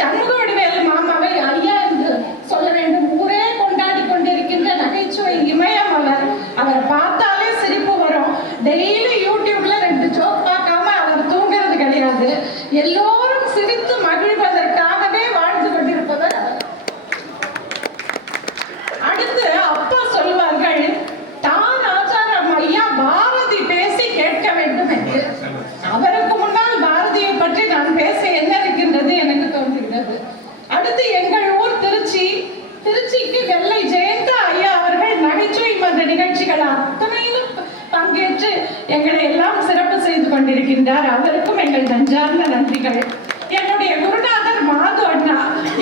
சண்முகவடிவேலு மாமாவை ஐயா என்று சொல்ல வேண்டும். ஊரே கொண்டாடி கொண்டிருக்கின்ற நகைச்சுவை இமயம் அவர். அவரை பார்த்தாலே சிரிப்பு வரும். டெய்லி யூடியூப்ல 2 ஜோக் பார்க்காம அவர் தூங்குறது கிடையாது. எல்லோரும் சிரித்து மகிழ்வதற்காகவே வாழ்ந்து கொண்டிருப்பவர் அவர். அடுத்து அப்பா சொல்வார்கள், தான் ஆச்சாரம் ஐயா பாரதி பேசி கேட்க வேண்டும் என்று. அவருக்கு முன்னால் பாரதியை பற்றி நான் பேச என்ன இருக்கின்றது எனக்கு தோன்றுகிறது. அடுத்து எங்கள் ஊர் திருச்சிக்கு வெள்ளை ஜெயந்த ஐயா அவர்கள் நகைச்சுவை மன்ற நிகழ்ச்சிகள் அத்தனையிலும் பங்கேற்று எங்களை எல்லாம் சிறப்பு செய்து கொண்டிருக்கின்றார். அவருக்கும் எங்கள் நெஞ்சார்ந்த நன்றிகள். என்னுடைய குருநாதர் மாது அண்ணா,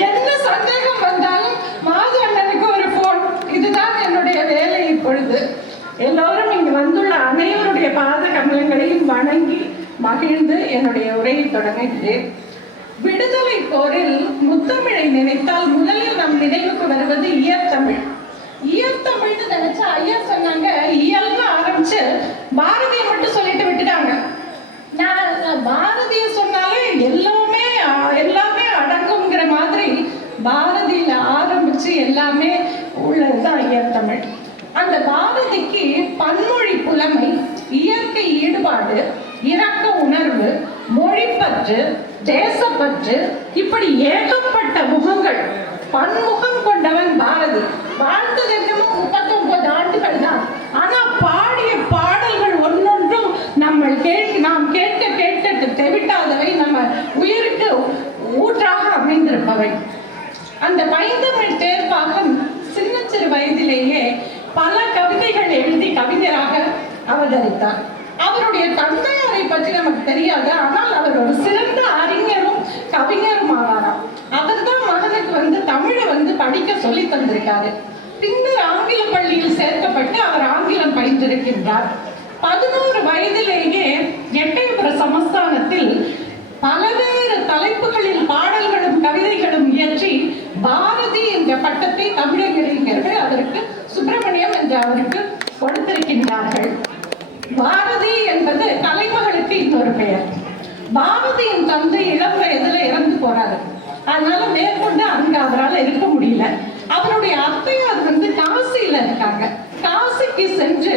என்ன சந்தேகம் வந்தாலும் மாது அண்ணனுக்கு ஒரு போன். இதுதான் என்னுடைய வேலை இப்பொழுது. எல்லோரும் இங்கு வந்துள்ள அனைவருடைய பாத கமலங்களையும் வணங்கி மகிழ்ந்து என்னுடைய உரையை தொடங்குகிறேன். விடுதலை போரில் முத்தமிழை நினைத்தால் முதலில் நம் நினைவுக்கு வருவது இயற்தமிழ். இயற்தமிழ்னு நினைச்சா ஐயா சொன்னாங்க, இயல்னு ஆரம்பிச்சு பாரதியை மட்டும் சொல்லிட்டு விட்டுட்டாங்க. நான் பாரதிய சொன்னாலே எல்லாமே அடங்குங்கிற மாதிரி பாரதியில ஆரம்பிச்சு எல்லாமே உள்ளதுதான் இயற்தமிழ். அந்த பாரதிக்கு பன்மொழி புலமை, இயற்கை ஈடுபாடு, இரக்க உணர்வு, மொழிப்பற்று, தேசப்பற்று, இப்படி ஏகப்பட்ட முகங்கள், பன்முகம் கொண்டவன் பாரதி. வாழ்ந்தது என்னமோ 39 ஆண்டுகள் தான். ஆனா பாடிய பாடல்கள் ஒன்னொன்றும் நாம் கேட்க தெவிட்டாதவை, நம்ம உயிருக்கு ஊற்றாக அமைந்திருப்பவை. அந்த பைந்தமிழ் தேர்வாகம் சின்ன சிறு வயதிலேயே பல கவிதைகள் எழுதி கவிஞராக அவதரித்தார். அவருடைய தந்தையாரை பற்றி நமக்கு தெரியாது. ஆனால் அவர் ஒரு சிறந்த அறிஞரும் கவிஞரும் ஆவாராம். அவர் தான் மகனுக்கு தமிழை படிக்க சொல்லி தந்திருக்காரு. பின்னர் ஆங்கில பள்ளியில் சேர்க்கப்பட்டு அவர் ஆங்கிலம் பயின்றிருக்கின்றார். 11 வயதிலேயே எட்டயபுர சமஸ்தானத்தில் பல்வேறு தலைப்புகளில் பாடல்களும் கவிதைகளும் இயற்றி பாரதி என்ற பட்டத்தை தமிழறிஞர்கள் அதற்கு சுப்பிரமணியம் என்று அவருக்கு கொடுத்திருக்கின்றார்கள். பாரதி என்பது கலைமகளுக்கு இன்னொரு பெயர். பாரதியின் தந்தை இளம் வயதுல இறந்து போறாரு. அதனால மேற்கொண்டு அங்க அவரால் இருக்க முடியல. அவருடைய அத்தையார் காசியில இருக்காங்க. காசிக்கு சென்று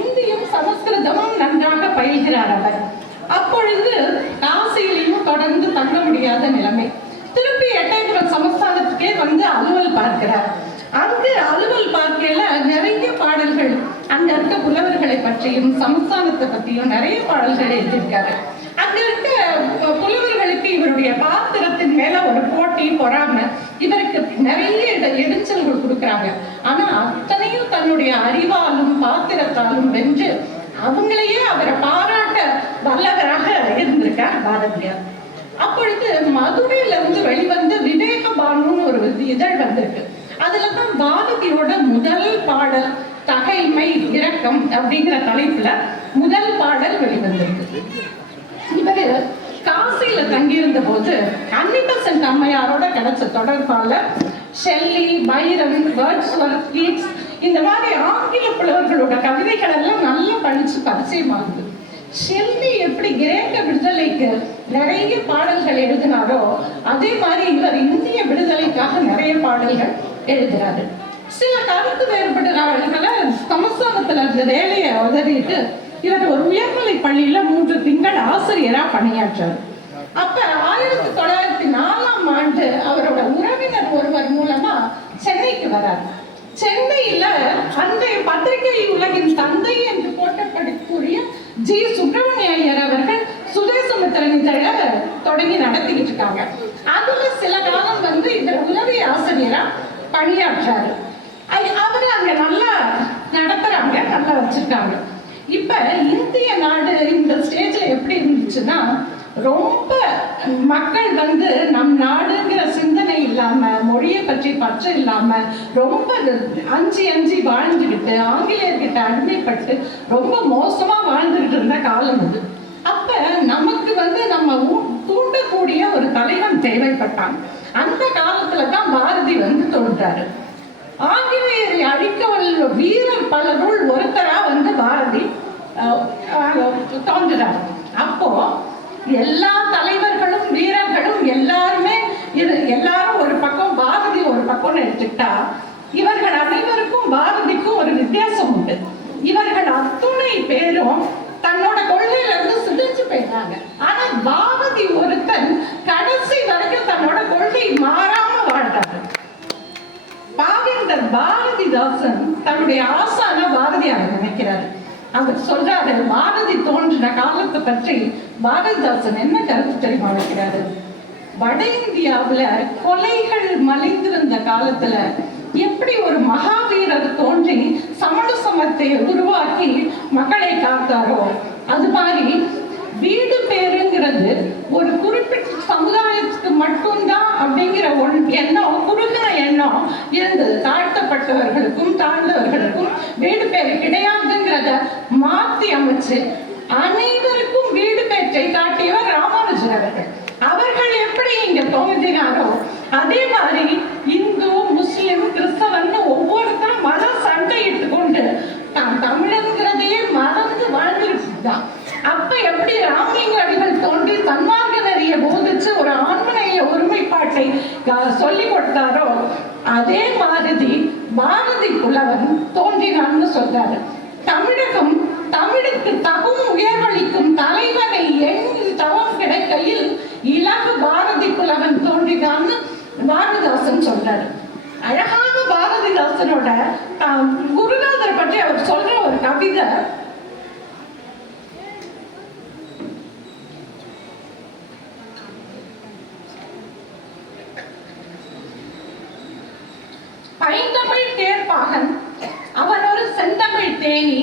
இந்தியும் சமஸ்கிருதமும் நன்றாக பயில்கிறார் அவர். அப்பொழுது காசியிலையும் தொடர்ந்து தங்க முடியாத நிலைமை. திருப்பி எட்டயபுரம் சமஸ்தானத்துக்கே அலுவல் பார்க்கிறார். அங்கு அலுவல் பார்க்கையில நிறைய பாடல்கள், அங்க இருக்க புலவர்களை பற்றியும் சமஸ்தானத்தை பற்றியும் நிறைய பாடல்கள் எழுதியிருக்காரு. அங்க இருக்க புலவர்களுக்கு இவருடைய பாத்திரத்தின் மேல ஒரு போட்டி, பொறாம, இவருக்கு நிறைய இடைஞ்சல்கள் கொடுக்குறாங்க. ஆனா அத்தனையும் தன்னுடைய அறிவாலும் பாத்திரத்தாலும் வென்று அவங்களையே அவரை பாராட்ட வல்லவராக இருந்திருக்கார் பாரதியார். அப்பொழுது மதுரையில இருந்து வெளிவந்து விவேகபானுன்னு ஒரு இதழ் வந்திருக்கு. அதுலதான் பாரதியோட முதல் பாடல் தகைமை இரக்கம் அப்படிங்கிற தலைப்புல முதல் பாடல் வெளிவந்திருக்கு. இவரு காசியில தங்கியிருந்த போது அன்னிபெசன்ட் அம்மையாரோட கிடைச்ச தொடர்பால ஷெல்லி, பைரன், வேர்ட்ஸ்வொர்த், கீட்ஸ், இந்த மாதிரி ஆங்கில புலவர்களோட கவிதைகள் எல்லாம் நல்லா படிச்சு பரிச்சயமாகுது. ஷெல்லி எப்படி கிரேக்க விடுதலைக்கு நிறைய பாடல்கள் எழுதினாரோ அதே மாதிரி இவர் இந்திய விடுதலைக்காக நிறைய பாடல்கள் எழுதுறாரு. சில கருத்து வேறுபடுறவர்களை சமஸ்தானத்துல இருந்த வேலையை உதறிட்டு இவர் ஒரு உயர்நிலை பள்ளியில 3 திங்கள் ஆசிரியரா பணியாற்றார். அப்ப 1904ஆம் ஆண்டு அவரோட உறவினர் ஒருவர் மூலமா சென்னைக்கு வரார். சென்னையில அன்றைய பத்திரிகை உலகின் தந்தை என்று போற்றப்படக்கூடிய ஜி. சுப்பிரமணிய ஐயர் அவர்கள் சுதேசமித்திரன் இதழ தொடங்கி நடத்திக்கிட்டு இருக்காங்க. அதுல சில காலம் இவர் உதவி ஆசிரியரா பணியாற்றாரு. அவரு அங்க நல்லா நடத்துறாங்க, நல்லா வச்சிருக்காங்க. இப்ப இந்திய நாடு இந்த ஸ்டேஜ்ல எப்படி இருந்துச்சுன்னா, ரொம்ப மக்கள் நம் நாடுங்கிற சிந்தனை இல்லாம, மொழியை பற்றி பற்று இல்லாம, ரொம்ப அஞ்சி வாழ்ந்துகிட்டு ஆங்கிலேயர்கிட்ட அடிமைப்பட்டு ரொம்ப மோசமா வாழ்ந்துகிட்டு இருந்த காலம் அது. அப்ப நமக்கு நம்ம தூண்டக்கூடிய ஒரு தலைவன் தேவைப்பட்டான். அந்த காலத்துலதான் பாரதி தோன்றாரு. ஆங்கிலேயரை அழிக்க வல்ல வீரர் பலருள் ஒருத்தரா பாரதி தோன்றுறார். அப்போ எல்லா தலைவர்களும் வீரர்களும் எல்லாருமே இது எல்லாரும் ஒரு பக்கம், பாரதி ஒரு பக்கம்னு எடுத்துக்கிட்டா, இவர்கள் அனைவருக்கும் பாரதிக்கும் ஒரு வித்தியாசம் உண்டு. இவர்கள் அத்துணை பேரும் தன்னோட கொள்கையில இருந்து சிதைச்சு போயிடுறாங்க. ஆனா பாரதி ஒருத்தன் கடைசி வரைக்கும் தன்னோட கொள்கை மாறாம வாழ்றாரு. பாவேந்தர் பாரதிதாசன் தன்னுடைய ஆசான பாரதியார் நினைக்கிறாரு. அவர் சொல்றாரு, பாரதி தோன்றின காலத்தை பற்றி பாரதிதாசன் என்ன கருத்து தெரியுமா வைக்கிறாரு? வட இந்தியாவுல கொலைகள் மலிந்திருந்த காலத்துல எப்படி ஒரு மகாவீரர் தோன்றி சமணசமத்தை உருவாக்கி மக்களை காத்தாரோ, அது மாதிரி வீடு பேருங்கிறது ஒரு குறிப்பிட்ட சமுதாயத்துக்கு மட்டும்தான் அப்படிங்கிற எண்ணம், குறுகின எண்ணம் இருந்தது. தாழ்த்தப்பட்டவர்களுக்கும் தாழ்ந்தவர்களுக்கும் வீடு பேரு கிடையாதுங்கிறத மாத்தி அமைச்சு அனைவருக்கும் வீடு பேற்றை காட்டியவர் ராமானுஜர் அவர்கள். அவர்கள் எப்படி இங்க தோன்றினாரோ அதே மாதிரி இந்து, முஸ்லிம், கிறிஸ்தவன் ஒவ்வொருத்தரும் மத சண்டையிட்டு கொண்டு தான் தமிழங்கிறதையே மறந்து வாழ்ந்துருச்சுதான். அப்ப எப்படி ராமலிங்கர்கள் தோன்றி தன்மார்க்க நெறிய போதிச்சு ஒரு ஆண்மனைய ஒருமைப்பாட்டை சொல்லி கொடுத்தாரோ அதே மாதிரி பாரதி புலவன் தோன்றினான்னு சொல்றாரு. தமிழகம் தமிழுக்கு தகும் உயர்வளிக்கும் தலைவனை எண்ணி தவம் கிடைக்கையில் இலகு பாரதி புலவன் தோன்றினான்னு பாரதிதாசன் சொல்றாரு. அழகான பாரதிதாசனோட குருநாதர் பற்றி அவர் சொல்ற ஒரு கவிதை, பைந்தமிழ் தேர்ப்பாகன் அவன் ஒரு செந்தமிழ் தேனி,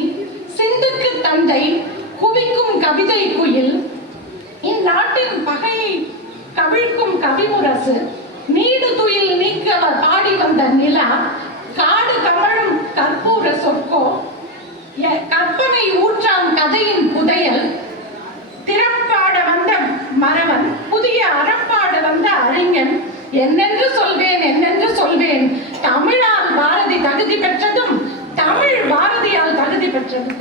சிந்துக்கு தந்தை குவிக்கும் கவிதை குயில், இந்நாட்டின் பகையை கவிழ்க்கும் கவிமுரசு, நீடு துயில் நீக்க பாடி வந்த நிலா, காடு கமழும் கற்பூர சொற்கோ, கற்பனை ஊற்றாம் கதையின் புதையல், திறப்பாட வந்த மறவன், புதிய அறப்பாட வந்த அறிஞன், என்னென்று சொல்வேன் என்னென்று சொல்வேன், தமிழால் பாரதி தகுதி பெற்றதும் தமிழ் பாரதியால் தகுதி பெற்றதும்.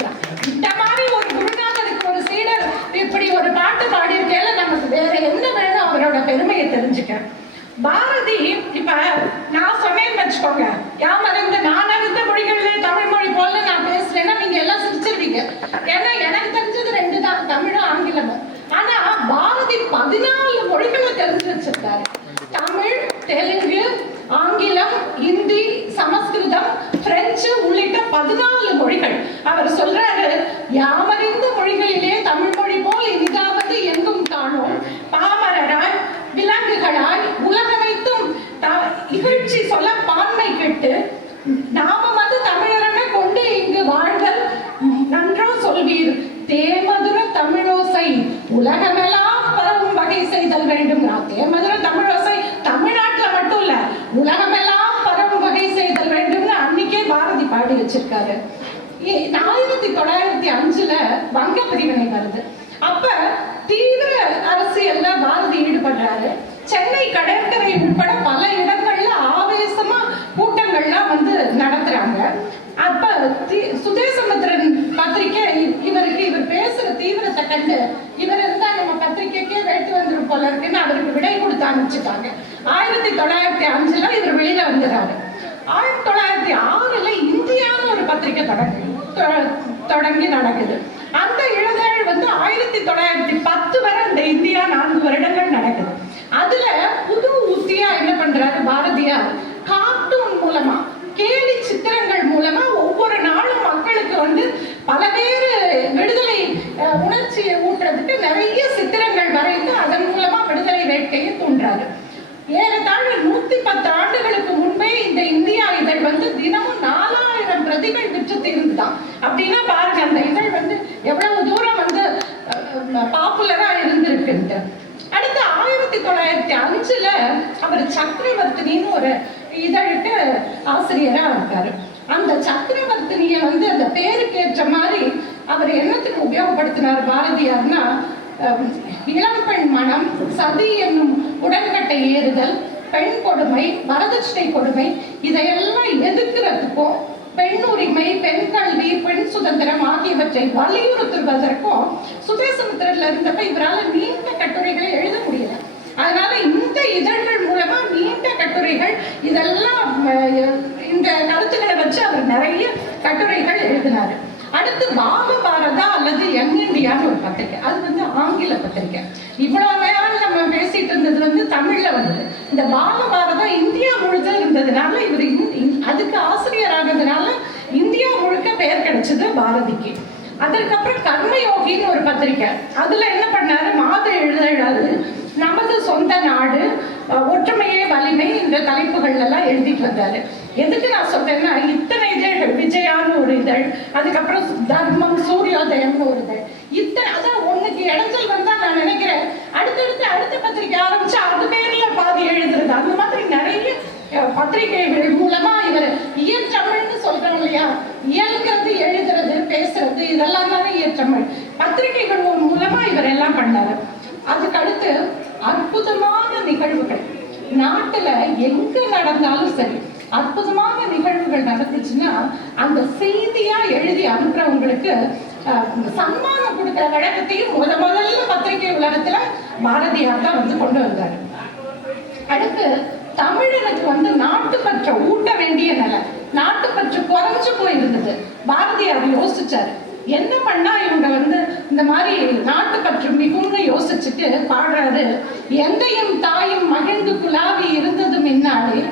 இந்த மாதிரி ஒரு குருநாதருக்கு ஒரு சீடர் இப்படி ஒரு பாட்டு பாடியிருக்கேல, நமக்கு வேற என்ன வேணும் அவரோட பெருமையை தெரிஞ்சுக்க. பாரதி இப்ப நான் சொன்னேன்னு வச்சுக்கோங்க, யாமறிந்த நான் அறிந்த மொழிகளிலே தமிழ் மொழி போல நான் பேசுறேன்னா நீங்க எல்லாம் சிரிச்சிருவீங்க. ஏன்னா எனக்கு தெரிஞ்சது 2 தான், தமிழும் ஆங்கிலமும். ஆனா பாரதி 14 மொழிகளை தெரிஞ்சு வச்சிருக்காரு. தமிழ், தெலுங்கு, ஆங்கிலம், இந்தி, சமஸ்கிருதம், பிரெஞ்சு உள்ளிட்ட 14 மொழிகள். அவர் சொல்றாரு, யாமறிந்த மொழிகளிலே தமிழ் மொழி போல் இனிதாவது எங்கும் காணோம், பாமரராய் விலங்குகளாய் உலகனைத்தும் இகழ்ச்சி சொல்ல பான்மை கெட்டு நாமம் அது தமிழரென கொண்டு இங்கு வாழ்தல் நன்றோ சொல்வீர், தேமதுர தமிழோசை உலகமெல்லாம் பரவும் வகை செய்தல் வேண்டும். தேமதுர தமிழோசை தமிழ்நாட்டுல மட்டும் இல்ல, உலகமெல்லாம் பரவும் வகை செய்தல் வேண்டும்னு அன்னைக்கே பாரதி பாடி வச்சிருக்காரு. 1905 வங்க பிரிவினை வருது. அப்ப தீவிர அரசியல்ல பாரதி ஈடுபடுறாரு. சென்னை கடற்கரை உட்பட பல இடங்கள்ல ஆவேசமா கூட்டங்கள்லாம் நடத்துறாங்க. அப்ப சுதேசமித்திரன் பத்திரிகை இவர் பேசுற தீவிரத்தை கண்டு இவர் இருந்தா நம்ம பத்திரிகைக்கே வேட்டு வந்துடும் போல இருக்குன்னு அவருக்கு விடை கொடுத்து அனுப்பிச்சுட்டாங்க. 1905 இவர் வெளியில வந்துடுறாரு. 1906 இந்தியான்னு ஒரு பத்திரிகை தொடங்கி நடக்குது. அந்த இதழ் 1910 வரை இந்த இந்தியா 4 வருடங்கள் நடக்குது. அதுல புது உத்தியா என்ன பண்றாரு பாரதியார், கார்ட்டூன் மூலமா, கேலி சித்திரங்கள் மூலமா ஒவ்வொரு நாளும் மக்களுக்கு பலவேறு விடுதலை உணர்ச்சியை ஊட்டுறதுக்கு நிறைய சித்திரங்கள் வரைந்து அதன் மூலமா விடுதலை வேட்கையை தூண்டுறாரு. ஏறத்தாழ 110 ஆண்டுகளுக்கு முன்பே இந்த இந்தியா இதழ் தினமும் 4000 பிரதிகள் விற்று தீர்ந்துதான். அப்படின்னா பாருங்க அந்த இதழ் எவ்வளவு தூரம் பாப்புலரா இருந்திருக்கு. அடுத்து 1905 அவர் சக்கரவர்த்தினின்னு ஒரு இதழுக்கு ஆசிரியரா இருக்காரு. அந்த சக்கரவர்த்தினிய அந்த பேருக்கு ஏற்ற மாதிரி அவர் என்னத்துக்கு உபயோகப்படுத்தினார் பாரதியார்னா, இளம்பெண் மனம், சதி என்னும் உடன்கட்டை ஏறுதல், பெண் கொடுமை, வரதட்சணை கொடுமை இதையெல்லாம் எதிர்க்கிறதுக்கும், பெண் உரிமை, பெண் கல்வி, பெண் சுதந்திரம் ஆகியவற்றை வலியுறுத்துவதற்கும் சுதேசமித்திரன்ல இருந்தப்ப இவரால் நீண்ட கட்டுரைகளை எழுத முடியல. அதனால இந்த இதழ்கள் மூலமா இந்த கருத்துக்களை வச்சு அவர் நிறைய கட்டுரைகள் எழுதினாரு. அடுத்து பாரதா அல்லது யங் இந்தியான்னு ஒரு பத்திரிக்கை, அது வந்து ஆங்கில பத்திரிக்கை. இவ்வளவு நேரம் நம்ம பேசிட்டு இருந்தது தமிழ்ல வந்தது. இந்த பாரதா இந்தியா முழுக்க இருந்ததுனால இவர் அதுக்கு ஆசிரியர் ஆனதுனால இந்தியா முழுக்க பெயர் கிடைச்சது பாரதிக்கு. அதற்கப்புறம் கர்மயோகின்னு ஒரு பத்திரிக்கை, அதுல என்ன பண்ணாரு, மாத இதழாது நமது சொந்த நாடு, ஒற்றுமையே வலிமை இந்த தலைப்புகள் எல்லாம் எழுதிட்டு வந்தாரு. எதுக்கு நான் சொல்றேன்னா, இத்தனை இதழ்கள், விஜயான்னு ஒரு இதழ், அதுக்கப்புறம் தர்மம், சூரியோதயம்னு ஒரு இதழ், இத்தனை அதான் ஒண்ணுக்கு இடைஞ்சல் வந்தா நான் நினைக்கிறேன் அடுத்த பத்திரிக்கை ஆரம்பிச்சு அது பேர்ல பாதி எழுதுறது. அந்த மாதிரி நிறைய பத்திரிகைகள் மூலமா இவர் இயற்றமிழ்னு சொல்றோம் இல்லையா, இயல்கிறது, எழுதுறது, பேசுறது, இதெல்லாம் தானே இயற்றமிழ். பத்திரிகைகள் மூலமா இவர் எல்லாம் பண்ணாரு. அதுக்கு அடுத்து அற்புதமான நிகழ்வுகள் நாட்டுல எங்க நடந்தாலும் சரி, அற்புதமான நிகழ்வுகள் நடந்துச்சுன்னா அந்த செய்தியா எழுதி அனுப்புறவங்களுக்கு சன்மானம் கொடுக்கிற வழக்கத்தையும் முதல்ல பத்திரிகை உலகத்துல பாரதியார் தான் வந்து கொண்டு வந்தாரு. அடுத்து தமிழனுக்கு நாட்டுப்பற்ற ஊட்ட வேண்டிய நிலை, நாட்டுப்பற்று குறைஞ்சு போயிருந்தது. பாரதியார் யோசிச்சாரு, என்ன பண்ணா இவங்க இந்த மாதிரி நாட்டுப்பற்று மிகுந்த யோசிச்சுட்டு பாடுறாரு. எந்தையும் தாயும் மகிழ்ந்து குலாவி இருந்தது முன்னாலே,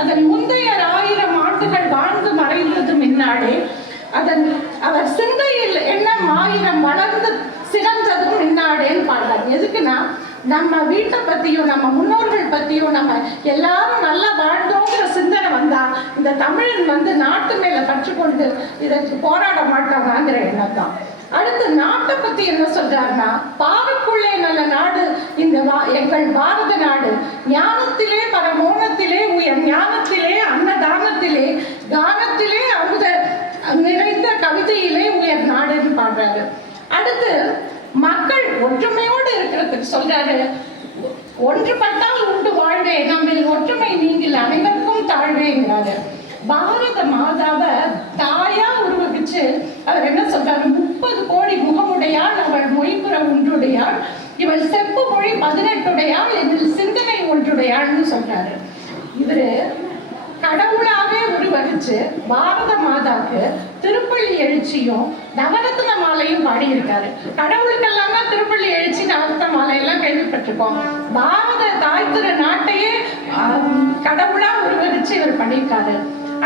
அதன் முந்தைய 1000 ஆண்டுகள் வாழ்ந்து மறைந்தது முன்னாலே, அவர் சிந்தையில் எண்ணம் 1000 வளர்ந்து சிறந்ததும் முன்னாடேன்னு பாடுறாரு. எதுக்குன்னா, நம்ம வீட்டை பத்தியும் நம்ம முன்னோர்கள் பத்தியும் நம்ம எல்லாரும் நல்லா வாழ்ந்தோங்கிற சிந்தனை வந்தா இந்த தமிழன் நாட்டு மேல கற்றுக்கொண்டு இதற்கு போராட மாட்டாங்கிற எண்ணம் தான். அடுத்து நாட்டை பத்தி என்ன சொல்றாருன்னா, பாருக்குள்ளே நல்ல நாடு இந்த எங்கள் பாரத நாடு, ஞானத்திலே பரமோனத்திலே உயர், ஞானத்திலே அன்னதானத்திலே கானத்திலே அமுத நிறைந்த கவிதையிலே உயர் நாடுன்னு பாடுறாரு. அடுத்து மக்கள் ஒற்றுமையோடு இருக்கிறதுக்கு சொல்றாரு. ஒன்றுபட்டால் உண்டு வாழ்வே, நம்மில் ஒற்றுமை நீங்கள் அனைவருக்கும் தாழ்வேங்கிறாரு. பாரத மாதாவை தாயா உருவகிச்சு அவர் என்ன சொல்றாரு, 30 கோடி முகமுடையாள், அவள் மொய்புற ஒன்றுடையாள், இவள் செப்பு மொழி 18 இதில் சிந்தனை ஒன்றுடையாள்னு சொல்றாரு. இவரு கடவுளாவே உருவகிச்சு பாரத மாதாக்கு திருப்பள்ளி எழுச்சியும் நவரத்ன மாலையும் பாடியிருக்காரு. கடவுளுக்கெல்லாம் தான் திருப்பள்ளி எழுச்சி, நவரத்ன மாலை எல்லாம் கேள்விப்பட்டிருக்கோம். பாரத தாய் திரு நாட்டையே கடவுளா உருவகிச்சு இவர் பண்ணியிருக்காரு.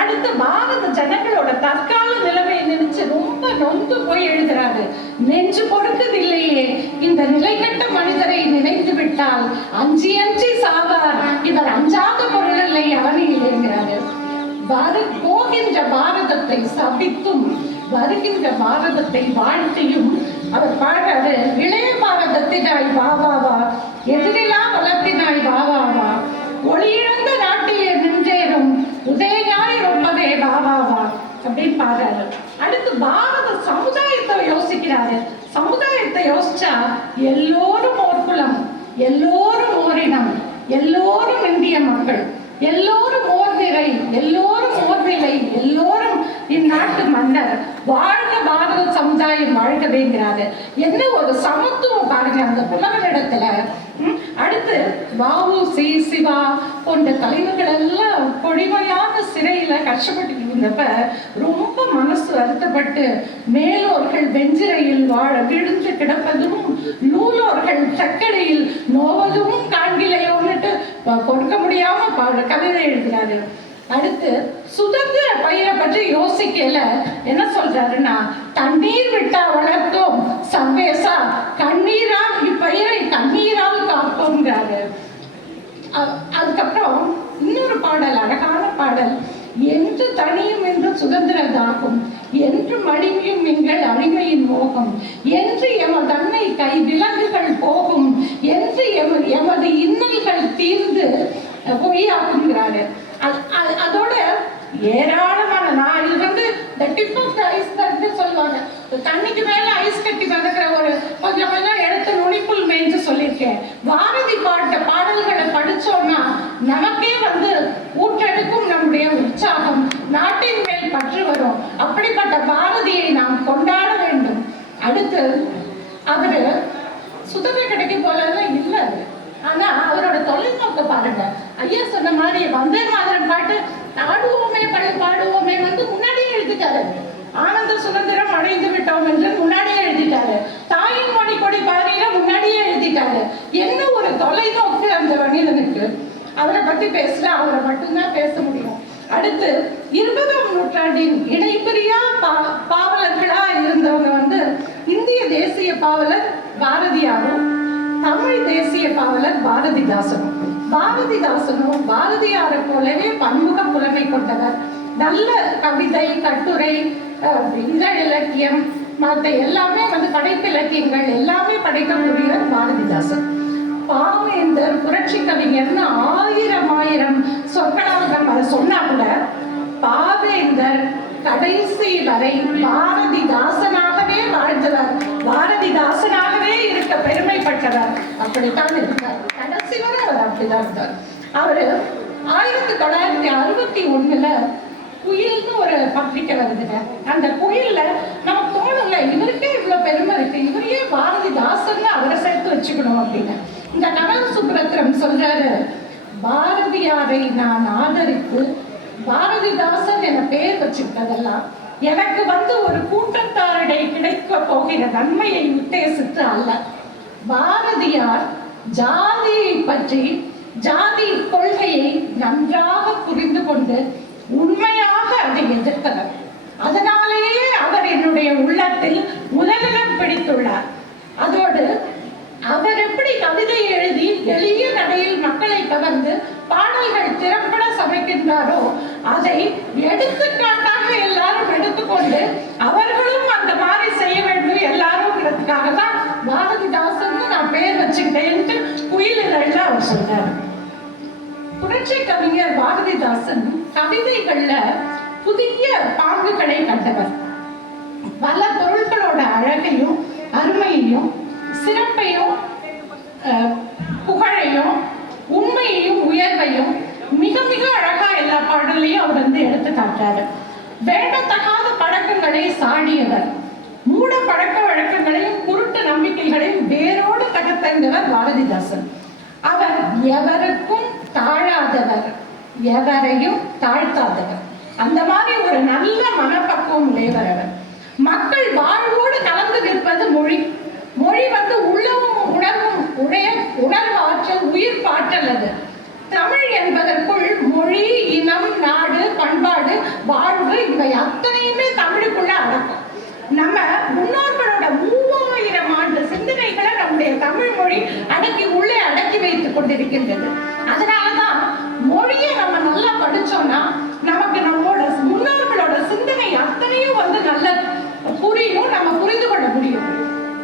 அடுத்து பாரத ஜனங்களோட தற்கால நிலைமையை நினைச்சு ரொம்ப நொந்து போய் எழுதுறாரு. நெஞ்சு பொறுக்குது இல்லையே, இந்த நிலைகட்ட மனிதரை நினைத்து விட்டால் அஞ்சி அஞ்சி சாவார், இவர் அஞ்சாத பொருள் இல்லை அவனில்லைங்கிறாரு. போகின்ற பாரதத்தை சபித்தும் வருகின்ற பாரதத்தை வாழ்த்தியும் அவர் பாடுறாரு. இளைய பாரதத்தினாய் வாவாவா, எதிரிலா வளர்த்தினாய் வாவாவா, ஒளியிழந்த நாட்டிலே நின்றேறும் உதயஞாய் ரொம்பவே வாவாவா அப்படின்னு பாடுறாரு. அடுத்து பாரத சமுதாயத்தை யோசிக்கிறாரு. சமுதாயத்தை யோசிச்சா எல்லோரும் ஓர் குலம், எல்லோரும் ஓரினம், எல்லோரும் இந்திய மக்கள், எல்லோரும் ஓர் நிறை, எல்லோரும் ஓர் நிலை, எல்லோரும் இந்நாட்டு மன்னர், வாழ்க பாரத சமுதாயம் வாழ்கவேங்கிறாரு. என்ன ஒரு சமத்துவம் பாருங்க அந்த புலவனிடத்துல. அடுத்து வ.உ.சி. சிவா போன்ற தலைவர்கள் எல்லாம் பொழிமையான சிறையில கஷ்டப்பட்டு இருந்தப்ப ரொம்ப மனசு வருத்தப்பட்டு மேலோர்கள் வெஞ்சிரையில் வாழ விழுந்து கிடப்பதும், நூலோர்கள் சக்கரையில் நோவதும் காண்கிலையோன்னுட்டு கொடுக்க முடியாம கவிதை எழுதுறாரு. அடுத்து சுதந்திர பயிரை பற்றி யோசிக்கல என்ன சொல்றாருன்னா, தண்ணீர் விட்டா வளர்த்தோம் சர்வேசா, கண்ணீரால் இப்பயிரை கண்ணீரால் காப்போங்கிறாரு. அதுக்கப்புறம் இன்னொரு பாடல், அழகான பாடல். என்று தனியும் என்று சுதந்திர தாகம், என்று மடியும் எங்கள் அடிமையின் மோகம், என்று எமது அன்னை கை விலங்குகள் போகும், என்று எமது இன்னல்கள் தீர்ந்து பொய்யாக்குங்கிறாரு. அதோட ஏராளமான, நான் இது the tip of the iceberg சொல்லுவாங்க. தண்ணிக்கு மேல ஐஸ் கட்டி பறக்கிற ஒரு கொஞ்சம் எடுத்து நுனிப்புள் மேய்ஞ்சு சொல்லியிருக்கேன். பாரதி பாட்ட பாடல்களை படிச்சோம்னா நமக்கே ஊற்றெடுக்கும் நம்முடைய உற்சாகம், நாட்டின் மேல் பற்று வரும். அப்படிப்பட்ட பாரதியை நாம் கொண்டாட வேண்டும். அடுத்து அவரு சுதந்திர கிடைக்கும் போல இல்லை, ஆனா அவரோட தொழில்நோக்க பாருங்க. ஐயா சொன்ன மாதிரி வந்தே மாதரம் பாட்டு பாடுவோமே பாடுவோமே வந்து முன்னாடியே எழுதிட்டாரு. ஆனந்த சுதந்திரம் அடைந்து விட்டோம் என்று முன்னாடியே எழுதிட்டாரு. தாயின் மொழி கொடி பாரியில முன்னாடியே எழுதிட்டாரு. என்ன ஒரு தொலைநோக்கு அந்த மனிதனுக்கு! அவரை பத்தி பேசல, அவரை மட்டும்தான் பேச முடியும். அடுத்து 20ஆம் நூற்றாண்டின் இடைப்பிரியா பாவலர்களா இருந்தவங்க வந்து இந்திய தேசிய பாவலர் பாரதியாரும் தமிழ் தேசிய பாவலர் பாரதிதாசனும். பாரதிதாசனும் பாரதியாரை போலவே பன்முக புலமை கொண்டவர். நல்ல கவிதை, கட்டுரை, இதழ் இலக்கியம், மற்ற எல்லாமே வந்து படைப்பு இலக்கியங்கள் எல்லாமே படைக்கக்கூடியவர் பாரதிதாசன். பாவேந்தர், புரட்சி கவிஞர்னு ஆயிரம் சொற்களாக சொன்னா கூட பாவேந்தர் கடைசி வரை பாரதிதாசனாகவே வாழ்ந்தவர், பாரதிதாசனாகவே இருக்க பெருமைப்பட்டவர். அப்படித்தான் இருந்தார். கடைசி வரை அவர் அப்படிதான் இருந்தார். அவரு 1961 குயில்னு ஒரு பத்திரிக்கை வருதுங்க. அந்த குயில்ல நமக்கு தோணும்ல, இவருக்கே இவ்வளவு பெருமை இருக்கு, இவரையே பாரதிதாசன் அவரை சேர்த்து வச்சுக்கணும் அப்படின்னு. இந்த கமல் சுப்ரத்திரம் சொல்றாரு, பாரதியாரை நான் ஆதரித்து பாரதிதாசன் என பெயர் வச்சுக்கிட்டதெல்லாம் எனக்கு வந்து ஒரு கூட்டத்தாரிடை கிடைக்க போகிற நன்மையை உத்தேசித்து அல்ல. பாரதியார் ஜாதியை பற்றி, ஜாதி கொள்கையை நன்றாக புரிந்து கொண்டு உண்மையாக அதை எதிர்த்தவர். அதனாலேயே அவர் என்னுடைய உள்ளத்தில் முதலிடம் பிடித்துள்ளார். அதோடு அவர் எப்படி கவிதை எழுதி எளிய நடையில் மக்களை கவர்ந்து பாடல்கள் திறம்பட சமைக்கின்றாரோ அதை எடுத்துக்காட்டாக எல்லாரும் எடுத்துக்கொண்டு அவர்களும் அந்த மாதிரி செய்ய வேண்டும் எல்லாரும்ங்கிறதுக்காக தான் பாரதிதாசன் நான் பெயர் வச்சுக்கிட்டேன்ட்டு குயில் இதழ்ல அவர் சொல்றாரு. புரட்சி கவிஞர் பாரதிதாசன் கவிதைகள்ல புதிய பாங்குகளை கண்டவர். பல பொருட்களோட அழகையும் அருமையையும் சிறப்பையும் புகழையும் உண்மையையும் உயர்வையும் மிக மிக அழகா எல்லா பாடலையும் அவர் வந்து எடுத்து காட்டுறாரு. வேண்டத்தகாத பழக்கங்களை சாடியவர், மூட பழக்க வழக்கங்களையும் குருட்டு நம்பிக்கைகளையும் வேரோடு தகர்த்தவர் பாரதிதாசன். அவர் எவருக்கும் தாழாதவர், எவரையும் தாழ்த்தாதவர். அந்த மாதிரி ஒரு நல்ல மனப்பக்குவம் உடையவர் அவர். மக்கள் வாழ்வோடு கலந்து நிற்பது மொழி. மொழி வந்து உள்ளமும் உணர்வும் உணர்வு ஆற்றல், உயிர் பாற்றல். அது தமிழ் என்பதற்குள் மொழி, இனம், நாடு, பண்பாடு, வாழ்வு இவை அத்தனையுமே தமிழுக்குள்ள அடக்கம். நம்ம முன்னோர்களோட 3000 ஆண்டு சிந்தனைகளை நம்முடைய தமிழ் மொழி உள்ளே அடக்கி வைத்துக் கொண்டிருக்கின்றது. அதனாலதான் மொழியை நம்ம நல்லா படிச்சோம்னா நமக்கு நம்மளோட முன்னோர்களோட சிந்தனை அத்தனையும் வந்து நல்ல புரியும், நம்ம புரிந்து கொள்ள முடியும்.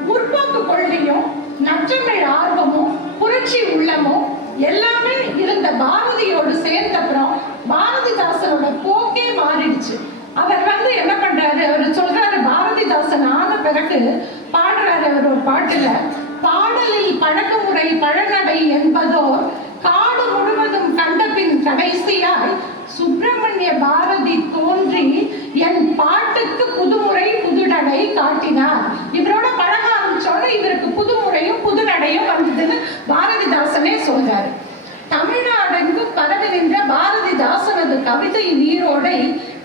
முற்போக்கு கொள்கையும் நற்றமிழ் ஆர்வமும் புரட்சி உள்ளமும் எல்லாமே இருந்த பாரதியோடு சேர்ந்தப்புறம் பாரதிதாசனோட போக்கே மாறிடுச்சு. அவர் வந்து என்ன பண்றாரு, அவர் சொல்றாரு, பாரதிதாசன் ஆன பிறகு பாடுறாரு அவர் ஒரு பாட்டுல, பாடலில் பழக்கமுறை பழநடை என்பதோர் காடு முழுவதும் கண்டபின் கடைசியாய் சுப்பிரமணிய பாரதி தோன்றி என் பாட்டுக்கு புதுமுறை புதுநடை காட்டினார். இவரோட பழக ஆரம்பிச்சோட இவருக்கு புதுமுறையும் புதுநடையும் வந்ததுன்னு பாரதிதாசனே சொல்றாரு. தமிழ்நாடெங்கும் பரவி நின்ற பாரதிதாசனது கவிதை நீரோடை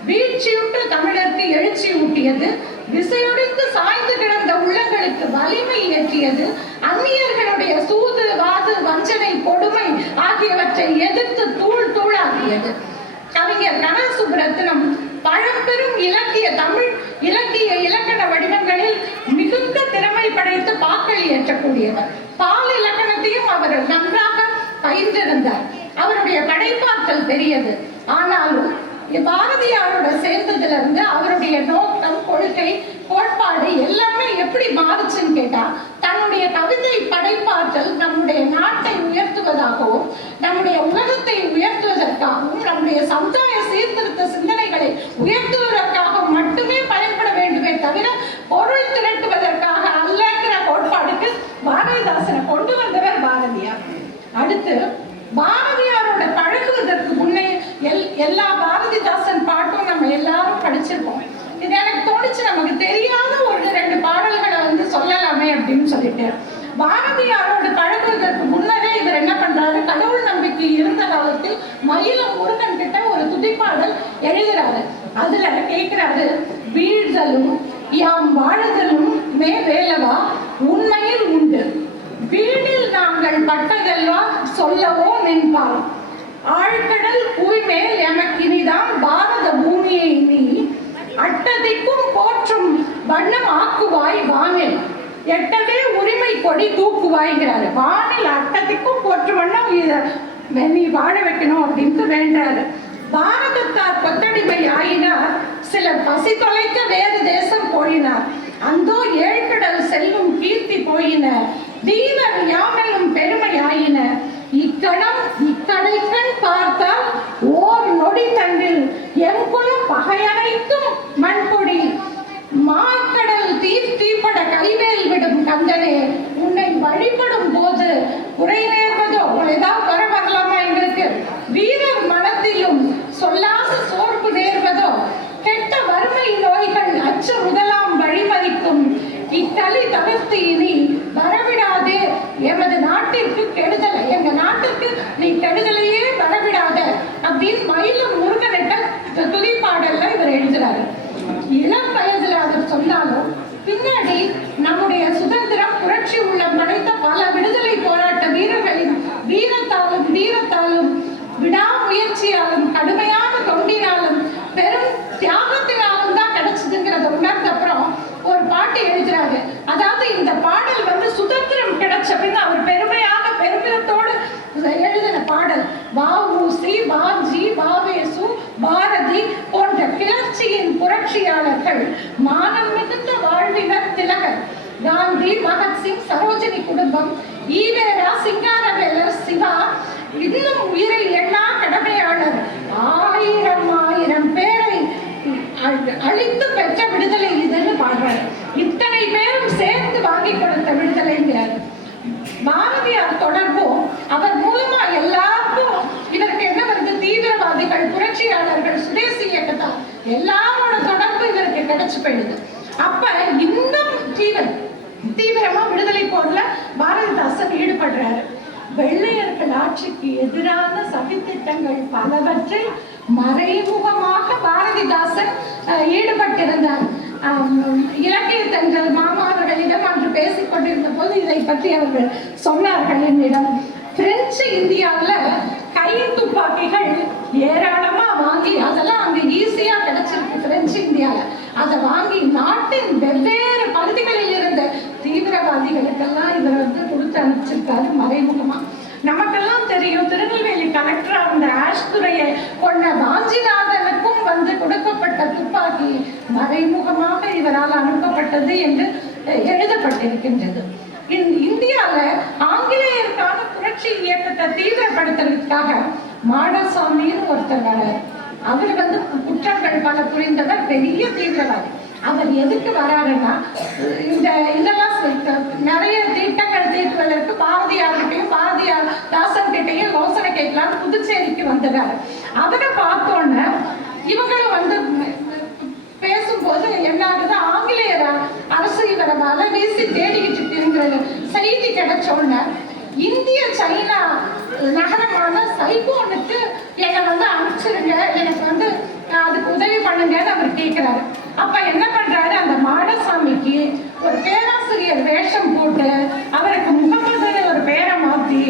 வீழ்ச்சியுற்ற தமிழருக்கு எழுச்சி ஊட்டியது, விசையொடித்து சாய்ந்து கிடந்த உள்ளங்களுக்கு வலிமை ஏற்றியது, அந்நியர்களுடைய சூது வாது வஞ்சனை கொடுமை ஆகியவற்றை எதிர்த்து தூள் தூளாக்கியது. கவிஞர் கமல் சுப்ரத்தினம் பழம்பெரும் இலக்கிய தமிழ் இலக்கிய இலக்கண வடிவங்களில் மிகுந்த திறமை படைத்து பாக்கள் இயற்றக்கூடியவர். பால் இலக்கணத்தையும் அவர் நன்றாக பயின்றிருந்தார். அவருடைய படைப்பாற்றல் பெரியது. ஆனாலும் பாரதியாரோட சேர்ந்ததுல இருந்து அவருடைய நோக்கம், கொள்கை, கோட்பாடு எல்லாமே எப்படி மாறுச்சுன்னு கேட்டா, தன்னுடைய கவிதை படைப்பாற்றல் நம்முடைய நாட்டை உயர்த்துவதாகவும் நம்முடைய உலகத்தை உயர்த்துவதற்காகவும் நம்முடைய சமுதாய சீர்திருத்த சிந்தனைகளை உயர்த்துவதற்காகவும் மட்டுமே பயன்பட வேண்டுமே தவிர பொருள் திரட்டுவதற்காக அல்லங்கிற கோட்பாடுக்கு பாரதிதாசனை கொண்டு வந்தவர் பாரதியார். அடுத்து பாரதியாரோட பழகுவதற்கு முன்னே எல்லா பாரதிதாசன் பாட்டும் நம்ம எல்லாரும் படிச்சிருக்கோம். இது எனக்கு தோணுச்சு, நமக்கு தெரியாத ஒரு 2 பாடல்களை வந்து சொல்லலாமே அப்படின்னு சொல்லிட்டு. பாரதியாரோட பழகுவதற்கு முன்னரே இவர் என்ன பண்றாரு, கடவுள் நம்பிக்கை சக்கரவர்த்தி இருந்த காலத்தில் மயிலம் முருகன் கிட்ட ஒரு துதிப்பாடல் எழுதுறாரு. அதுல கேட்கிறாரு, வீழ்தலும் யாம் வாழுதலும் மே வேலவா உண்மையில் உண்டு, வீடில் நாங்கள் பட்டதெல்லாம் சொல்லவோ நின்பார், ஆழ்கடல் பூய்மேல் எமக்கினிதான் பாரத பூமியை நீ அட்டதிக்கும் போற்றும் வண்ணம் ஆக்குவாய் வானில், எட்டவே உரிமை கொடி தூக்குவாய்ங்கிறாரு. வானில் அட்டதிக்கும் போற்றும் வண்ணம் நீ வாழ வைக்கணும் அப்படின்ட்டு வேண்டாரு. பாரதத்தார் கொத்தடிமை ஆயினார், சிலர் பசி தொலைக்க வேறு தேசம் போயினார், அந்தோ ஏழ்கடல் செல்லும் கீர்த்தி போயின, தீனர் யாமெனும் பெருமை ஆயின, இக்கணம் இக்கடைக்கண் பார்த்தால் ஓர் நொடி தன்னில் எங்குல பகையனைத்தும் மண்பொடி, மாக்கடல் தீர்த்தீப்பட கைவேல் விடும் கந்தனே, உன்னை வழிபடும் போது குறை நேர்வதோ, ஏதாவது வர வரலாமா எங்களுக்கு, வீரர் மனத்திலும் சொல்லாத சோர்வு நேர்வதோ, கெட்ட வறுமை நோய்கள் அச்சு முதலாம் வழிமறிக்கும், இத்தலி தவிர்த்து இனி வரவிடாதே எமது நாட்டிற்கு கெடுதல், எங்க நாட்டுக்கு நீ கெடுதலையே வரவிடாத அப்படின்னு மயிலும் முருகனிட்ட துதிப்பாடல்ல இவர் எழுதுறாரு. இளம் வயதுல அவர் சொன்னாலும் பின்னாடி நம்முடைய சுதந்திரம் புரட்சி உள்ள படைத்த பல விடுதலை போராட்ட வீரர்களின் வீரத்தாலும் விடாமுயற்சியாலும் கடுமையான தொண்டினாலும் பெரும் தியாகத்தினாலும் தான் கிடைச்சதுங்கிறத உணர்ந்த அப்புறம் ஒரு பாட்டு எழுதுறாரு. அதாவது இந்த பாடல் வந்து சுதந்திரம் கிடைச்ச பின் அவர் பெருமிதத்தோடு எழுதின பாடல். வ.உ.சி., வாஞ்சி, வாவேசு, பாரதி போன்ற கிளர்ச்சியின் புரட்சியாளர்கள், மானம் மிகுந்த வாழ்வினர் திலகர், காந்தி, பகத்சிங், சரோஜினி குடும்பம், ஈவேரா, சிங்காரவேலர், சிவா, இன்னும் உயிரை எண்ணா கடமையாளர், ஆயிரம் பேரை அழித்து பெற்ற விடுதலை இதுன்னு பாடுறாரு. இத்தனை பேரும் சேர்ந்து வாங்கி கொடுத்த விடுதலைங்கிறார். பாரதியார் தொடர்பும் அவர் மூலமா எல்லாருக்கும் இதற்கு என்ன வருது, தீவிரவாதிகள், புரட்சியாளர்கள், சுதேசி இயக்கத்தார் எல்லாரோட தொடர்பு இதற்கு கிடைச்சு போயிடுது. அப்ப இன்னும் தீவிரமா விடுதலை போர்ல பாரதிதாசன் ஈடுபடுறாரு. வெள்ளையர்கள் ஆட்சிக்கு எதிரான சதித்திட்டங்கள் பலவற்றை மறைமுகமாக பாரதிதாசன் ஈடுபட்டிருந்தார். இலக்கியத்தங்கள் மாமாவர்களிடம் அன்று பேசிக் கொண்டிருந்த போது இதை பற்றி அவர்கள் சொன்னார்கள் என்னிடம். பிரெஞ்சு இந்தியாவில் கை துப்பாக்கிகள் ஏராளமா வாங்கி, அதெல்லாம் அங்க ஈஸியா கிடைச்சிருக்கு பிரெஞ்சு இந்தியாவில். அதை வாங்கி நாட்டின் வெவ்வேறு பகுதிகளில் இருந்த தீவிரவாதிகளுக்கெல்லாம் இவர் வந்து கொடுத்து அனுப்பிச்சிருக்காரு மறைமுகமா. நமக்கெல்லாம் தெரியும், திருநெல்வேலி கலெக்டரா இருந்த ஆஷ்துரையை கொண்ட வாஞ்சிநாதனுக்கும் வந்து கொடுக்கப்பட்ட துப்பாக்கி மறைமுகமாக இவரால் அனுப்பப்பட்டது என்று எழுதப்பட்டிருக்கின்றது. இந்தியாவில் ஆங்கிலேயருக்கான புரட்சி இயக்கத்தை தீவிரப்படுத்துறதுக்காக மாடசாமின்னு ஒருத்தர் வரார். அவர் வந்து குற்றங்கள் பல புரிந்தவர், பெரிய தீவிரவாதி. அவர் எதுக்கு வராருன்னா, இதெல்லாம் நிறைய திட்டங்கள் தீர்ப்பதற்கு பாரதியார்கிட்டையும் தாசன் கிட்டையும் யோசனை கேட்கலாம் புதுச்சேரிக்கு வந்துடுறாரு. அவரை பார்த்தோன்னே இவங்களும் வந்து பேசும்போது என்னாகுது, ஆங்கிலேயர் அரசு இவரை வலை வீசி தேடிக்கிட்டு இருக்கிற செய்தி கிடைச்சோன்னு இந்திய சைனா நகரமான சைகோனுக்கு என்னை வந்து அனுப்பிச்சிருங்க, எனக்கு வந்து அதுக்கு உதவி பண்ணுங்கன்னு அவர் கேட்கிறாரு. அப்ப என்ன பண்றாரு, அந்த மாடசாமிக்கு ஒரு பேராசிரியர் வேஷம் போட்டு அவருக்கு முகமதுன்னு ஒரு பேரை மாற்றி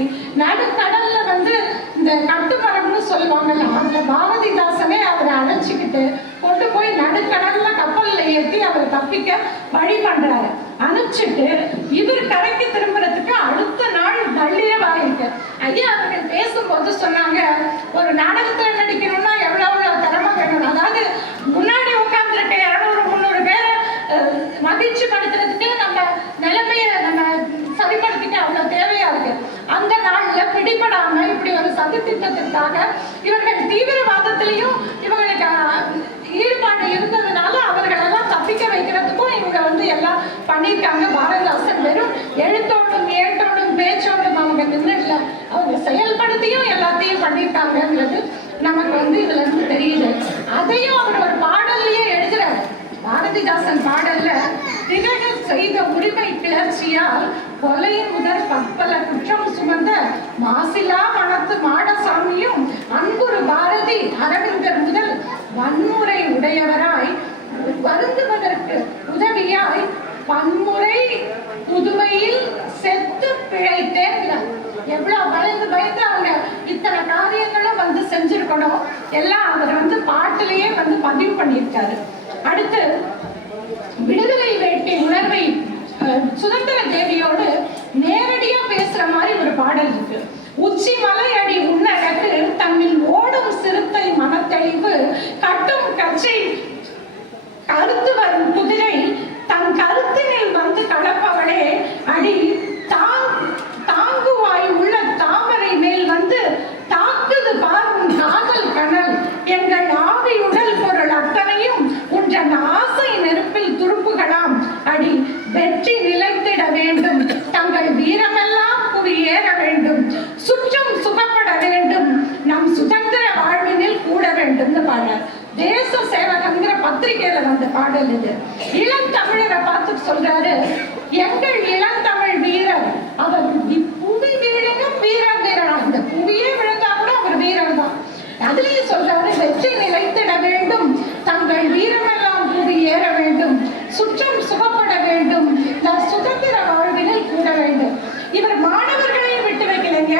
நடுக்கடல்ல வந்து இந்த கட்டுமரம்னு சொல்லுவாங்கல்ல, அதுல பாரதிதாசனே அவரை அழைச்சிக்கிட்டு கொண்டு போய் நடுக்கடல்ல கப்பல்ல ஏற்றி அவரை தப்பிக்க வழி பண்றாரு. அனுப்பிச்சிட்டு இவர் கரைக்கு திரும்புறதுக்கு அடுத்த நாள் நள்ளிரவாயிருக்கு. ஐயா அவர்கள் பேசும்போது சொன்னாங்க, ஒரு நாடகத்துல நடிக்கணும்னா எவ்வளவு திறமை வேணும், அதாவது முன்னாடி உட்கார்ந்துருக்க 200-300 பேரை மகிழ்ச்சி படுத்துறதுக்கு நம்ம நிலைமையை நம்ம சரிப்படுத்திக்க அவ்வளவு தேவையா இருக்கு. அந்த நாள்ல பிடிபடாம இப்படி ஒரு சதி திட்டத்திற்காக இவர்கள் தீவிரவாதத்திலையும் இவங்களுக்கு ஈடுபாடு இருந்ததுனால அவர்களெல்லாம் தப்பிக்க வைக்கிறதுக்கும் இவங்க வந்து எல்லாம் பண்ணியிருக்காங்க. பாரதிதாசன் வெறும் எழுத்தோடும் ஏட்டோடும் பேச்சோடும் அவங்க நின்று இல்லை, அவங்க செயல்படுத்தியும் எல்லாத்தையும் பண்ணியிருக்காங்கிறது நமக்கு வந்து இதுல இருந்து தெரியுது. அதையும் அவர் ஒரு பாடல்லையே எழுதுறாரு. பாரதிதாசன் பாடல்ல திலகர் செய்த உரிமை கிளர்ச்சியால் கொலை முதல் பற்பல குற்றம் சுமந்த மாசிலா மனத்து மாடசாமியும் அன்புரு பாரதி அரவிந்தர் முதல் வன்முறை உடையவராய் வருந்துவதற்கு உதவியாய் பன்முறை புதுமையில் செத்து பிழைத்தேன். எவ்வளவு பயந்து அவங்க இத்தனை காரியங்களும் வந்து செஞ்சிருக்கணும். எல்லாம் அவர் பாட்டிலேயே பதிவு பண்ணியிருக்காரு. அடுத்து விடுதலை வேட்டை உணர்வை சுதந்திர தேவியோடு நேரடியா பேசுற மாதிரி ஒரு பாடல் இருக்கு. உச்சி மலை அடி உன்னழகு தன்னில் ஓடும் சிறுத்தை மனத்தெளிவு கட்டும் கச்சை கருத்து வரும் குதிரை தன் கருத்தினில் வந்து கலப்பவளே அடி தாங்குவாய் உள்ள தாமரை மேல் வந்து தாக்குது பாரும் காதல் கனல் எங்கள் ஆவி உடல் பொருள் அத்தனையும் உன்றன் ஆசை நெருப்பில் துருப்புகளாம் அடி வெற்றி நிலைத்திட வேண்டும் தங்கள் வீரமெல்லாம் குவியேற வேண்டும் சுற்றம் சுகப்பட வேண்டும் நம் சுதந்திர வாழ்வினில் கூட வேண்டும் பாடல். தேச சேவகங்கிற பத்திரிகையில வந்த பாடல் இது. இளந்தமிழரை பார்த்து சொல்றாரு, எங்கள் இளந்தமிழ் வீரர் அவர் புவி வீழனும் வீரர். இந்த புவியே விழுந்தா கூட அவர் வீரர் தான். அதுலயும் சொல்றாரு, வெற்றி நிலைத்திட வேண்டும் தங்கள் வீரமெல்லாம் புவி ஏற வேண்டும் சுற்றம் சுகப்பட வேண்டும் சுதந்திர வாழ்வினில் கூட வேண்டும். இவர் மாணவர்களையும் விட்டு வைக்கலைங்க.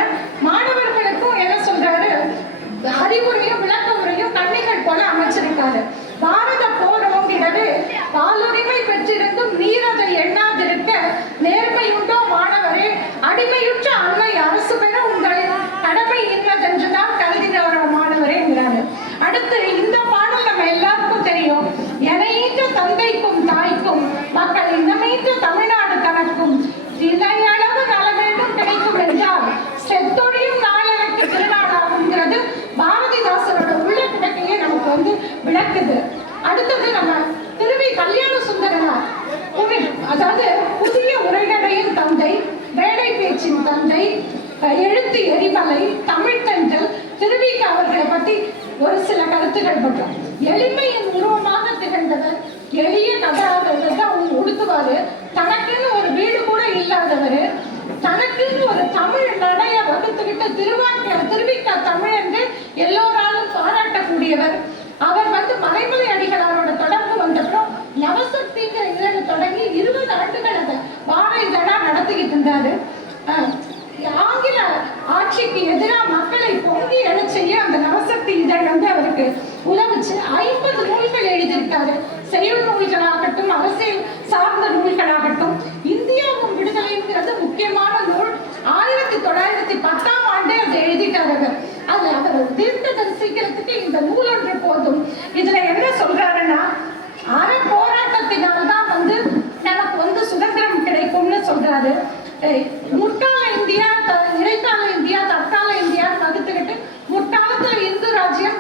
மாணவர்களுக்கும் என்ன சொல்றாரு, அறிவுரையும் விளக்க உரையும் கண்ணிகள் போல அமைச்சிருக்காரு. பாரத போர் ஓங்கிடவே பாலுரிமை பெற்றிருந்தும் நீரதை எண்ணாதிருக்க நேர்மையுண்டோ மாணவரே அடிமையுற்ற அன்னை அரசு பெற உங்களின் கடமை இன்னதென்றுதான் கருதினவரோ மாணவரேங்கிறாரு. அடுத்து இந்த பாடல் நம்ம எல்லாருக்கும் தெரியும். எனையீற்ற தந்தைக்கும் தாய்க்கும் மக்கள் இனமீற்ற தமிழ்நாடு தனக்கும் இணையளவு நல வேண்டும் கிடைக்கும் என்றால் செத்தொழியும் நாளனுக்கு திருநாளாகுங்கிறது பாரதிதாசனோட உள்ள கிடக்கையே நமக்கு விளக்குது. அடுத்தது நம்ம திருவி கல்யாண சுந்தரனார், அதாவது புதிய உரைநடையின் தந்தை, வேலை பேச்சின் தந்தை, எழுத்து எரிமலை, தமிழ் தென்றல் திருவிக்கு அவர்களை பத்தி ஒரு சில கருத்துக்கள் பட்டோம். எளிமையின் உருவமாக திகழ்ந்தவர், எளிய கதாபாத்திரத்தை அவங்க உடுத்துவாரு, தனக்குன்னு ஒரு வீடு கூட இல்லாதவர், தனக்குன்னு ஒரு தமிழ் நடைய வகுத்துக்கிட்ட திருவிக்கா தமிழ் என்று எல்லோராலும் பாராட்டக்கூடியவர். அவர் மறைமலை அடிகளாரோட தொடர்பு வந்தப்புறம் நவசக்திங்கிற இதழை தொடங்கி 20 ஆண்டுகள் அதை வார இதழா நடத்திக்கிட்டு இருந்தாரு. ஆங்கில ஆட்சிக்கு எதிராக மக்களை பொங்கி எழச் செய்ய அந்த நவசக்தி இதழ் அவருக்கு உதவுச்சு. 50 நூல்கள் எழுதியிருக்காரு. செயல் நூல்களாகட்டும், அரசியல் சார்ந்த நூல்களாகட்டும். இந்தியாவும் விடுதலைங்கிறது முக்கியமான நூல். 1910ஆம் ஆண்டே அதை எழுதிட்டாரு. அது அவர் தீர்க்கதரிசிக்கிறதுக்கு இந்த நூல் ஒன்று போதும். இதுல என்ன சொல்றாருன்னா, அற போராட்டத்தினால்தான் நமக்கு சுதந்திரம் கிடைக்கும்னு சொல்றாரு. முற்கால இந்தியா, இடைக்கால இந்தியா, தற்கால இந்தியா வகுத்துக்கிட்டு முற்காலத்துல இந்து ராஜ்யம்,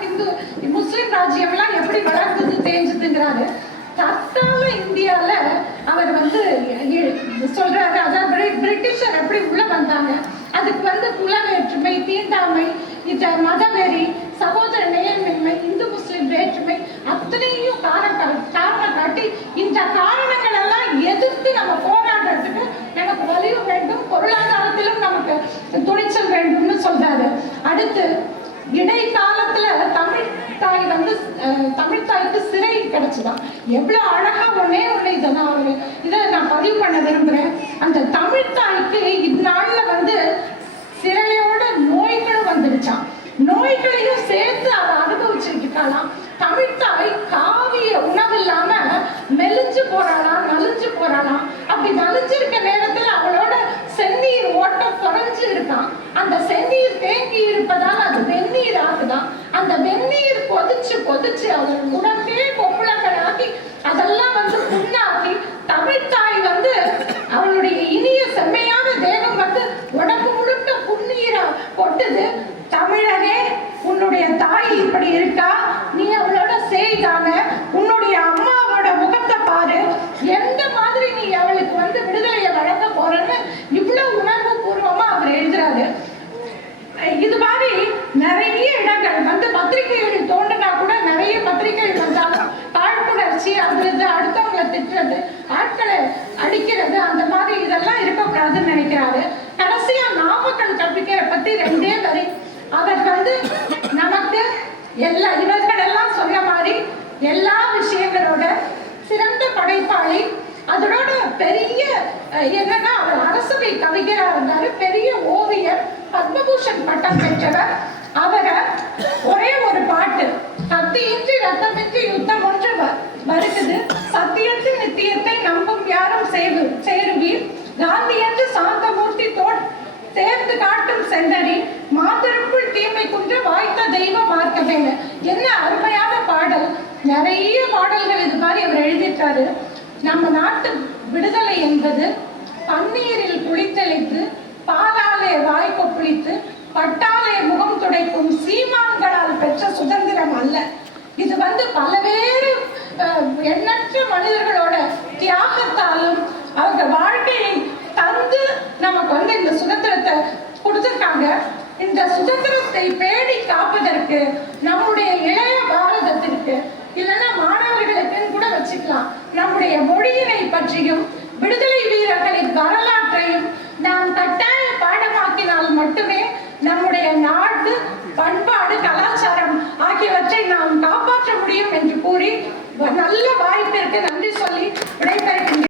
முஸ்லிம் ராஜ்யம் எல்லாம் எப்படி வளர்ந்தது தேஞ்சதுங்கிறாரு. தற்கால இந்தியால அவர் சொல்றாரு, அதாவது பிரிட்டிஷர் எப்படி உள்ள வந்தாங்க, அதுக்கு குல வேற்றுமை, தீண்டாமை, மதவெறி, சகோதர நேயமின்மை, இந்து முஸ்லிம் வேற்றுமை அத்தனையும் காரணம் காட்டி இந்த காரணங்கள் எல்லாம் எதிர்த்து நம்ம போராடுறதுக்கு நமக்கு வலிவு வேண்டும், பொருளாதாரத்திலும் நமக்கு துணிச்சல் வேண்டும்னு சொல்றாரு. அடுத்து இடைக்காலத்துல தமிழ் தாய்க்கு சிறை கிடைச்சுதான். எவ்வளவு அழகா ஒன்னே இதை நான் பதிவு பண்ண விரும்புறேன். அந்த தமிழ் தாய்க்கு இந்நாள்ல சிறையோட நோய்களும் வந்துடுச்சான். நோய்களையும் சேர்த்து அவ அனுபவிச்சிருக்காளாம். தமிழ் தாய் காவிய உணவு இல்லாம மெலிஞ்சு போறாளாம், நலிஞ்சு போறாளாம். அப்படி நலிஞ்சிருக்க நேரத்துல அவளோட செந்நீர் ஓட்டம் குறைஞ்சு இருக்கான். அந்த செந்நீர் தேங்கி இருப்பதால் அது வெந்நீர் ஆகுதான். அந்த வெந்நீர் கொதிச்சு அவள் உடம்பே கொப்புளங்களாக்கி அதெல்லாம் புண்ணாக்கி தமிழ் தாய் அவளுடைய இனிய செம்மையான தேகம் உடம்பு முழுக்க புண்ணீரா கொட்டுது. தமிழனே, உன்னுடைய தாய் இப்படி இருக்கா, நீ அவளோட செய்தான, உன்னுடைய அம்மாவோட முகத்தை பாரு, எந்த மாதிரி நீ அவளுக்கு விடுதலையை வழங்க போறன்னு இவ்வளவு உணர்வு பூர்வமா அவர் எழுதுறாரு. இது மாதிரி நிறைய இடங்கள் பத்திரிகைகளில் தோன்றினா கூட நிறைய பத்திரிகைகள் வந்தாலும் காழ்ப்புணர் உணர்ச்சி ஆகுறது, அடுத்தவங்களை திட்டுறது, ஆட்களை அடிக்கிறது, அந்த மாதிரி இதெல்லாம் இருக்கக்கூடாதுன்னு நினைக்கிறாரு. கடைசியா நாமக்கல் கற்பிக்கிற பத்தி 2 வரி. அவர் நமக்கு இவர்களெல்லாம் சொன்ன மாதிரி எல்லா விஷயங்களோட சிறந்த படைப்பாளி. அதனோட பெரிய என்னன்னா அவர் அரசவை கவிஞரா இருந்தாரு, பெரிய ஓவியர், பத்மபூஷன் பட்டம் பெற்றவர். அவரை ஒரே ஒரு பாட்டு, கத்தியின்றி ரத்தமின்றி யுத்தம் ஒன்று வருகிறது, சத்தியத்தின் நித்தியத்தை நம்பும் யாரும் சேருவீர், காந்தி என்று சாந்தமூர்த்தி சேர்ந்து காட்டும் செந்தடி, மாந்தருக்குள் தீமை குன்று வாய்த்த தெய்வ மார்க்கமே. என்ன அருமையான பாடல்! நிறைய பாடல்கள் இது மாதிரி அவர் எழுதிட்டாரு. நம்ம நாட்டு விடுதலை என்பது பன்னீரில் குளித்தளித்து, பாலாலே வாய் கொப்பளித்து, பட்டாலே முகம் துடைக்கும் சீமான்களால் பெற்ற சுதந்திரம் அல்ல. இது பலவேறு எண்ணற்ற மனிதர்களோட தியாகத்தாலும் அவங்க வாழ்க்கையை தந்து நமக்கு இந்த சுதந்திரத்தை கொடுத்திருக்காங்க. இந்த சுதந்திரத்தை பேடி காப்பதற்கு நம்முடைய இளைய பாரதத்திற்கு, இல்லைன்னா மாணவர்களுக்கு கூட வச்சுக்கலாம், நம்முடைய மொழியினை பற்றியும் விடுதலை வீரர்களின் வரலாற்றையும் நாம் கட்டாய பாடமாக்கினால் மட்டுமே நம்முடைய நாடு, பண்பாடு, கலாச்சாரம் ஆகியவற்றை நாம் காப்பாற்ற முடியும் என்று கூறி நல்ல வாய்ப்பிற்கு நன்றி சொல்லி